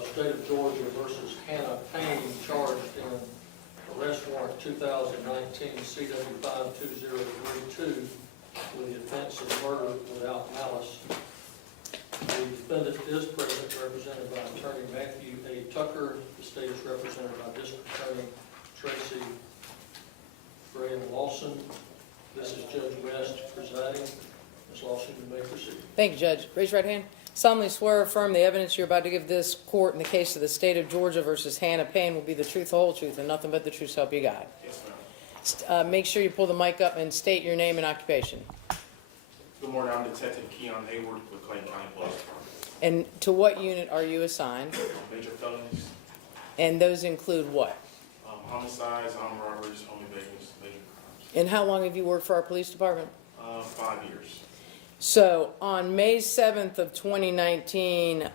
State of Georgia versus Hannah Payne, charged in arrest warrant 2019 CW 52032 with the offense of murder without malice. The defendant is present, represented by Attorney Matthew A. Tucker. The state is represented by District Attorney Tracy Graham Lawson. This is Judge West presiding. Ms. Lawson, you may proceed. Thank you, Judge. Raise your right hand. Solemnly swear or affirm the evidence you're about to give this court in the case of the State of Georgia versus Hannah Payne will be the truth, the whole truth, and nothing but the truth, so help you God. Yes, ma'am. Make sure you pull the mic up and state your name and occupation. Good morning, I'm Detective Keon Hayward with Clayton County Police Department. And to what unit are you assigned? Major felonies, And those include what? homicides, armed robberies, home invasions, major crimes. And how long have you worked for our police department? 5 years. So on May 7th of 2019,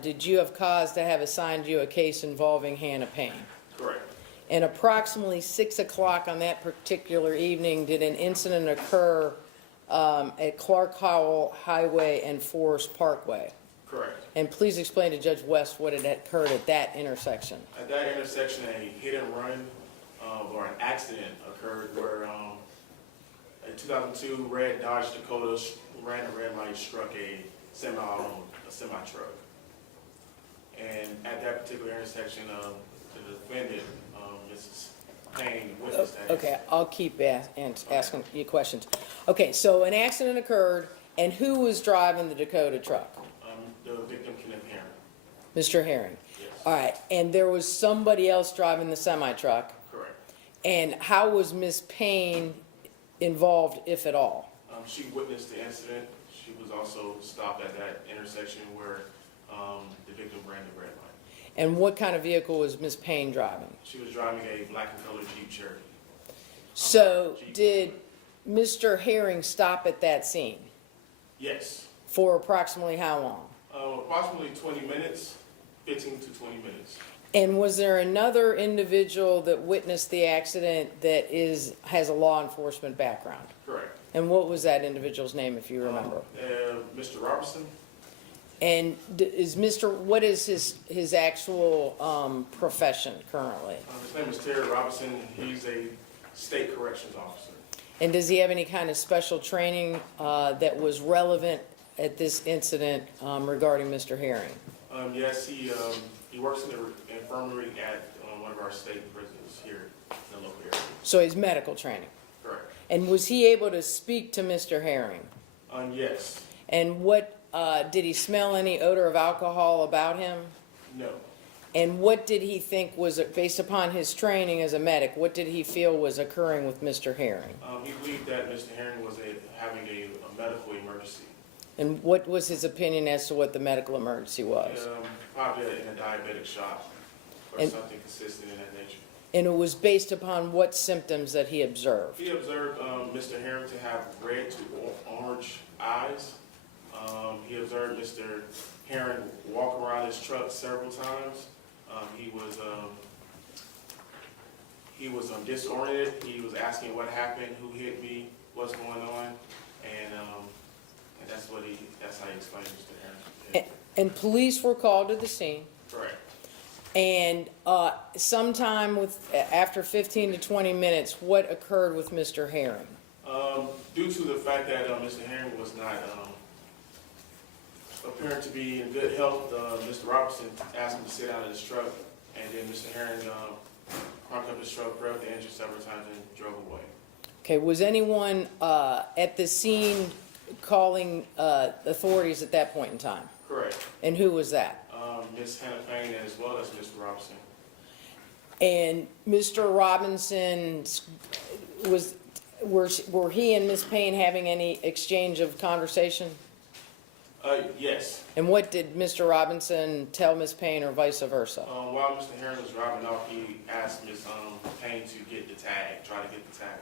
did you have cause to have assigned you a case involving Hannah Payne? Correct. And approximately 6 o'clock on that particular evening, did an incident occur at Clark Howell Highway and Forest Parkway? Correct. And please explain to Judge West what had occurred at that intersection. At that intersection, a hit and run or an accident occurred where a 2002 red Dodge Dakota ran a red light, struck a semi-truck. And at that particular intersection, the defendant, Mrs. Payne, witnessed that. Okay, I'll keep asking you questions. Okay, so an accident occurred, and who was driving the Dakota truck? The victim, Kenneth Herring. Mr. Herring. Yes. All right, and there was somebody else driving the semi-truck. Correct. And how was Miss Payne involved, if at all? She witnessed the incident. She was also stopped at that intersection where the victim ran the red light. And what kind of vehicle was Miss Payne driving? She was driving a black and colored Jeep Cherokee. So Jeep. did Mr. Herring stop at that scene? Yes. For approximately how long? Approximately 20 minutes, 15 to 20 minutes. And was there another individual that witnessed the accident that has a law enforcement background? Correct. And what was that individual's name, if you remember? Mr. Robertson. And what is his actual profession currently? His name is Terry Robinson. He's a state corrections officer. And does he have any kind of special training that was relevant at this incident regarding Mr. Herring? Yes, he works in the infirmary at one of our state prisons here in the local area. So he's medical training. Correct. And was he able to speak to Mr. Herring? Yes. And what did he smell any odor of alcohol about him? No. And what did he think was, based upon his training as a medic, what did he feel was occurring with Mr. Herring? He believed that Mr. Herring was having a medical emergency. And what was his opinion as to what the medical emergency was? Probably in a diabetic shock or something consistent in that nature. And it was based upon what symptoms that he observed? He observed Mr. Herring to have red to orange eyes. He observed Mr. Herring walk around his truck several times. He was disoriented. He was asking what happened, who hit me, what's going on, and that's how he explained Mr. Herring. And police were called to the scene. Correct. And sometime after 15 to 20 minutes, what occurred with Mr. Herring? Due to the fact that Mr. Herring was not appearing to be in good health, Mr. Robertson asked him to sit down in his truck, and then Mr. Herring cranked up his truck, revved the engine several times, and drove away. Okay, was anyone at the scene calling authorities at that point in time? Correct. And who was that? Ms. Hannah Payne, as well as Mr. Robinson. And Mr. Robinson, were he and Ms. Payne having any exchange of conversation? Yes. And what did Mr. Robinson tell Ms. Payne, or vice versa? While Mr. Herring was driving off, he asked Ms. Payne to get the tag, try to get the tag.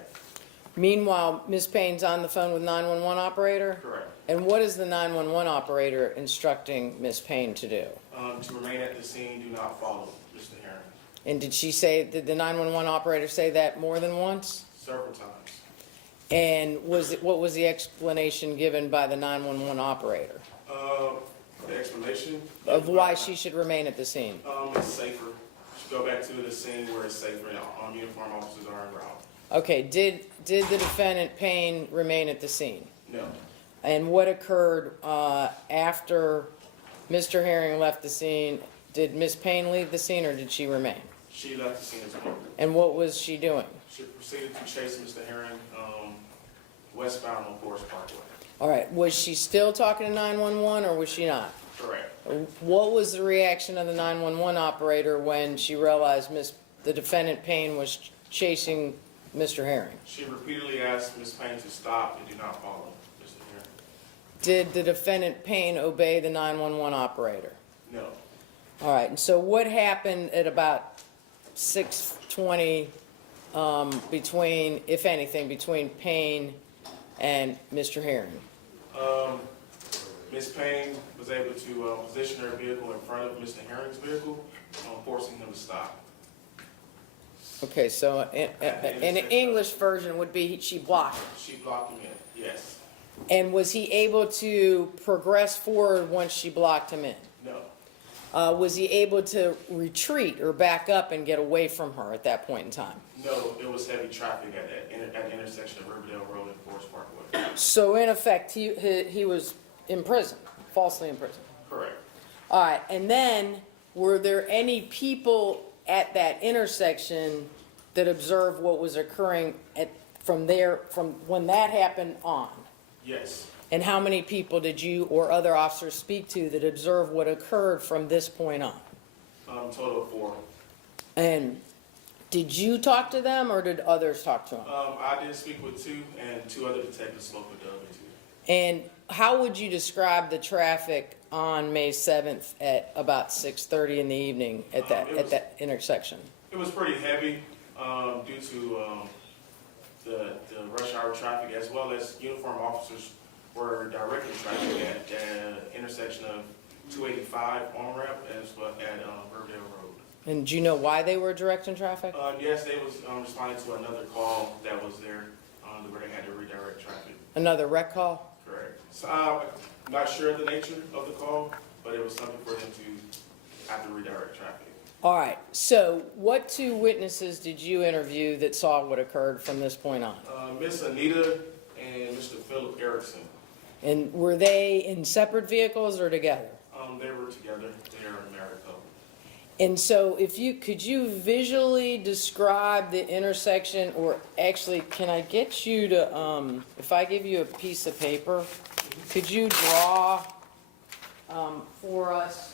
Meanwhile, Ms. Payne's on the phone with 911 operator? Correct. And what is the 911 operator instructing Ms. Payne to do? To remain at the scene, do not follow Mr. Herring. And did the 911 operator say that more than once? Several times. And what was the explanation given by the 911 operator? the explanation. of why she should remain at the scene? It's safer. Should go back to the scene where it's safer and uniformed officers are en route. Okay, did the defendant Payne remain at the scene? No. And what occurred after Mr. Herring left the scene? Did Ms. Payne leave the scene or did she remain? She left the scene as well. And what was she doing? She proceeded to chase Mr. Herring westbound on Forest Parkway. All right, was she still talking to 911 or was she not? Correct. What was the reaction of the 911 operator when she realized the defendant Payne was chasing Mr. Herring? She repeatedly asked Ms. Payne to stop and do not follow Mr. Herring. Did the defendant Payne obey the 911 operator? No. All right, and so what happened at about 6:20 between, if anything, between Payne and Mr. Herring? Ms. Payne was able to position her vehicle in front of Mr. Herring's vehicle, forcing him to stop. Okay, so in the English version would be she blocked him. She blocked him in, yes. And was he able to progress forward once she blocked him in? No. Was he able to retreat or back up and get away from her at that point in time? No, it was heavy traffic at the intersection of Riverdale Road and Forest Parkway. So in effect, he was in prison, falsely in prison. Correct. All right, and then were there any people at that intersection that observed what was occurring from when that happened on? Yes. And how many people did you or other officers speak to that observed what occurred from this point on? Total of 4. And did you talk to them or did others talk to them? I did speak with 2, and 2 other detectives spoke with the other 2. And how would you describe the traffic on May 7th at about 6:30 in the evening at that intersection? It was pretty heavy due to the rush hour traffic, as well as uniformed officers were directing traffic at the intersection of 285 on-ramp as well at Riverdale Road. And do you know why they were directing traffic? Yes, they was responding to another call that was there where they had to redirect traffic. Another wreck call? Correct. So I'm not sure of the nature of the call, but it was something for them to have to redirect traffic. All right, so what 2 witnesses did you interview that saw what occurred from this point on? Miss Anita and Mr. Philip Erickson. And were they in separate vehicles or together? They were together. They are a married couple. And so could you visually describe the intersection, or actually, can I get you to, if I give you a piece of paper, could you draw for us